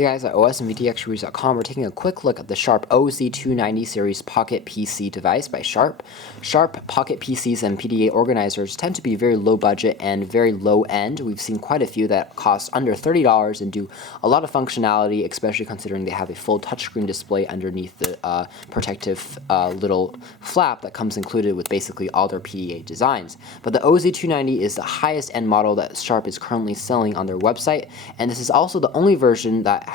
Hey guys, at OS&VTXreviews.com, we're taking a quick look at the Sharp OZ290 series Pocket PC device by Sharp. Sharp Pocket PCs and PDA organizers tend to be very low budget and very low end. We've seen quite a few that cost under $30 and do a lot of functionality, especially considering they have a full touchscreen display underneath the protective little flap that comes included with basically all their PDA designs. But the OZ290 is the highest end model that Sharp is currently selling on their website, and this is also the only version that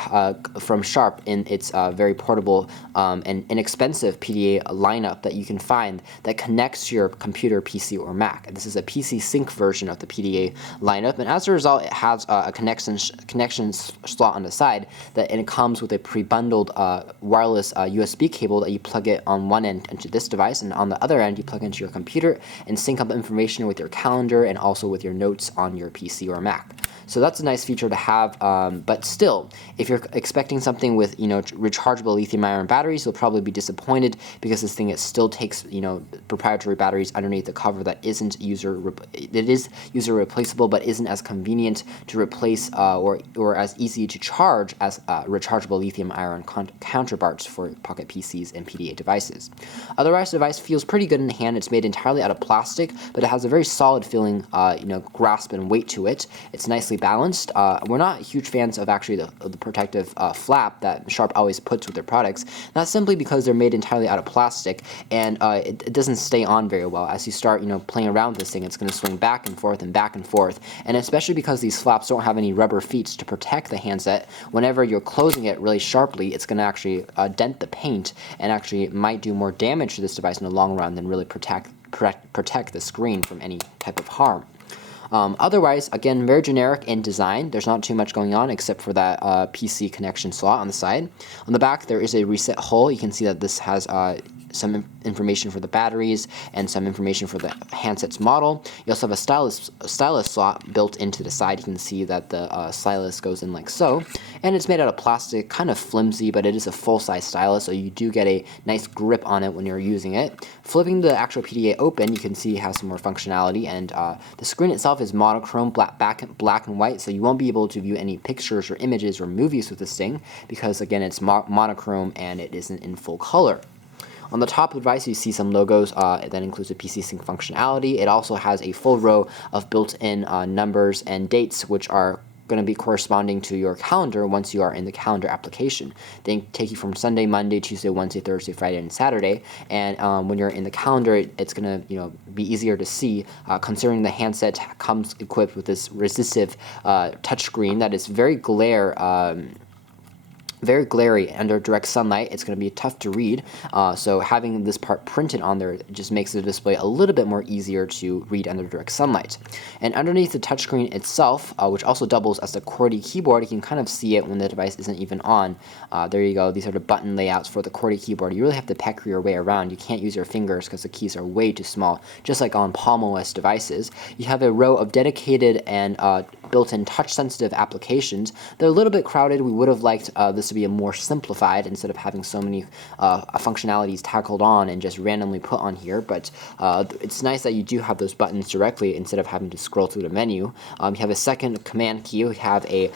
from Sharp in its very portable and inexpensive PDA lineup that you can find that connects to your computer, PC, or Mac. And this is a PC Sync version of the PDA lineup, and as a result, it has a connection slot on the side and it comes with a pre-bundled wireless USB cable that you plug it on one end into this device, and on the other end you plug into your computer and sync up information with your calendar and also with your notes on your PC or Mac. So that's a nice feature to have, but still, if you're expecting something with rechargeable lithium-ion batteries, you'll probably be disappointed because this thing still takes proprietary batteries underneath the cover that isn't user replaceable, but isn't as convenient to replace or as easy to charge as rechargeable lithium-ion counterparts for Pocket PCs and PDA devices. Otherwise, the device feels pretty good in the hand. It's made entirely out of plastic, but it has a very solid feeling, grasp and weight to it. It's nicely balanced. We're not huge fans of actually the protective flap that Sharp always puts with their products. That's simply because they're made entirely out of plastic, and it doesn't stay on very well. As you start playing around with this thing, it's going to swing back and forth and back and forth, and especially because these flaps don't have any rubber feet to protect the handset, whenever you're closing it really sharply, it's going to actually dent the paint and actually might do more damage to this device in the long run than really protect the screen from any type of harm. Otherwise, again, very generic in design. There's not too much going on except for that PC connection slot on the side. On the back, there is a reset hole. You can see that this has some information for the batteries and some information for the handset's model. You also have a stylus slot built into the side. You can see that the stylus goes in like so, and it's made out of plastic, kind of flimsy, but it is a full-size stylus, so you do get a nice grip on it when you're using it. Flipping the actual PDA open, you can see it has some more functionality, and the screen itself is monochrome, black and white, so you won't be able to view any pictures or images or movies with this thing because, again, it's monochrome and it isn't in full color. On the top of the device, you see some logos that includes the PC Sync functionality. It also has a full row of built-in numbers and dates, which are going to be corresponding to your calendar once you are in the calendar application. They take you from Sunday, Monday, Tuesday, Wednesday, Thursday, Friday, and Saturday. And when you're in the calendar, it's going to be easier to see, considering the handset comes equipped with this resistive touchscreen that is very glary under direct sunlight. It's going to be tough to read, so having this part printed on there just makes the display a little bit more easier to read under direct sunlight. And underneath the touchscreen itself, which also doubles as the Qwerty keyboard, you can kind of see it when the device isn't even on. There you go. These are the button layouts for the Qwerty keyboard. You really have to peck your way around. You can't use your fingers because the keys are way too small, just like on Palm OS devices. You have a row of dedicated and built-in touch-sensitive applications. They're a little bit crowded. We would have liked this to be a more simplified instead of having so many functionalities tackled on and just randomly put on here, but it's nice that you do have those buttons directly instead of having to scroll through the menu. You have a second command key. We have a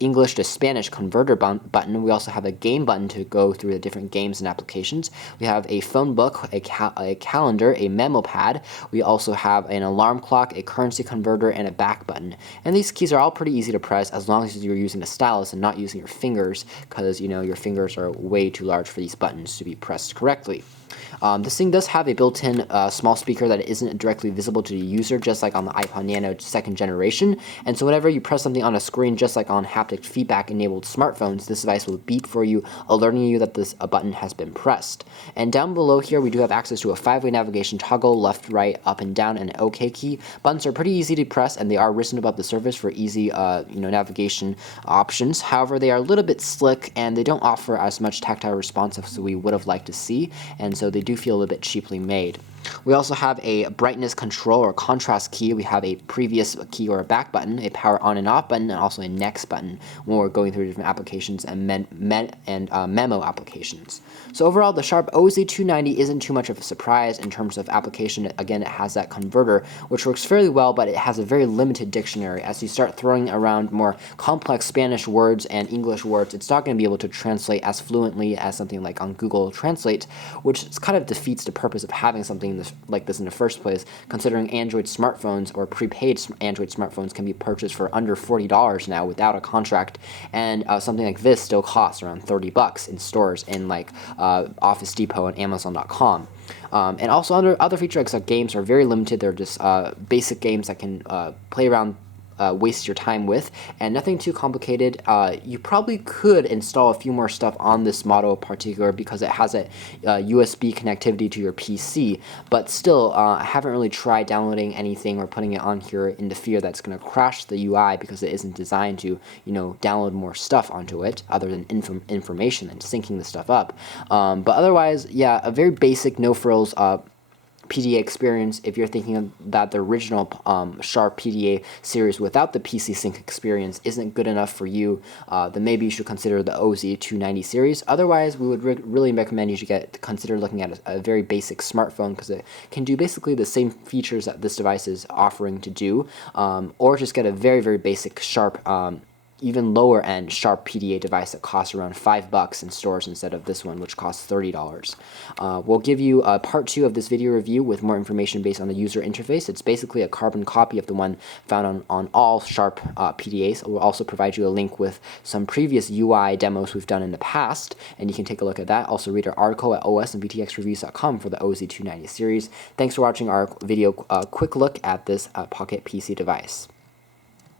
English to Spanish converter button. We also have a game button to go through the different games and applications. We have a phone book, a calendar, a memo pad. We also have an alarm clock, a currency converter, and a back button. And these keys are all pretty easy to press as long as you're using a stylus and not using your fingers, because your fingers are way too large for these buttons to be pressed correctly. This thing does have a built-in small speaker that isn't directly visible to the user, just like on the iPod Nano 2nd generation, and so whenever you press something on a screen, just like on haptic feedback-enabled smartphones, this device will beep for you, alerting you that this button has been pressed. And down below here, we do have access to a 5-way navigation toggle, left, right, up, and down, and an OK key. Buttons are pretty easy to press, and they are risen above the surface for easy navigation options. However, they are a little bit slick, and they don't offer as much tactile response as we would have liked to see, and so they do feel a bit cheaply made. We also have a brightness control or contrast key. We have a previous key or a back button, a power on and off button, and also a next button when we're going through different applications and memo applications. So overall, the Sharp OZ290 isn't too much of a surprise in terms of application. Again, it has that converter, which works fairly well, but it has a very limited dictionary. As you start throwing around more complex Spanish words and English words, it's not going to be able to translate as fluently as something like on Google Translate, which kind of defeats the purpose of having something like this in the first place, considering Android smartphones or prepaid Android smartphones can be purchased for under $40 now without a contract, and something like this still costs around $30 in stores in like Office Depot and Amazon.com. And also other features like games are very limited. They're just basic games that can play around, waste your time with, and nothing too complicated. You probably could install a few more stuff on this model in particular because it has a USB connectivity to your PC, but still, I haven't really tried downloading anything or putting it on here in the fear that's going to crash the UI because it isn't designed to, download more stuff onto it other than information and syncing the stuff up. But otherwise, yeah, a very basic, no frills PDA experience. If you're thinking that the original Sharp PDA series without the PC Sync experience isn't good enough for you, then maybe you should consider the OZ290 series. Otherwise, we would really recommend you should consider looking at a very basic smartphone because it can do basically the same features that this device is offering to do, or just get a very basic Sharp even lower end Sharp PDA device that costs around $5 in stores instead of this one, which costs $30. We'll give you part 2 of this video review with more information based on the user interface. It's basically a carbon copy of the one found on all Sharp PDAs. We'll also provide you a link with some previous UI demos we've done in the past, and you can take a look at that. Also read our article at osandvtxreviews.com for the OZ290 series. Thanks for watching our video quick look at this Pocket PC device.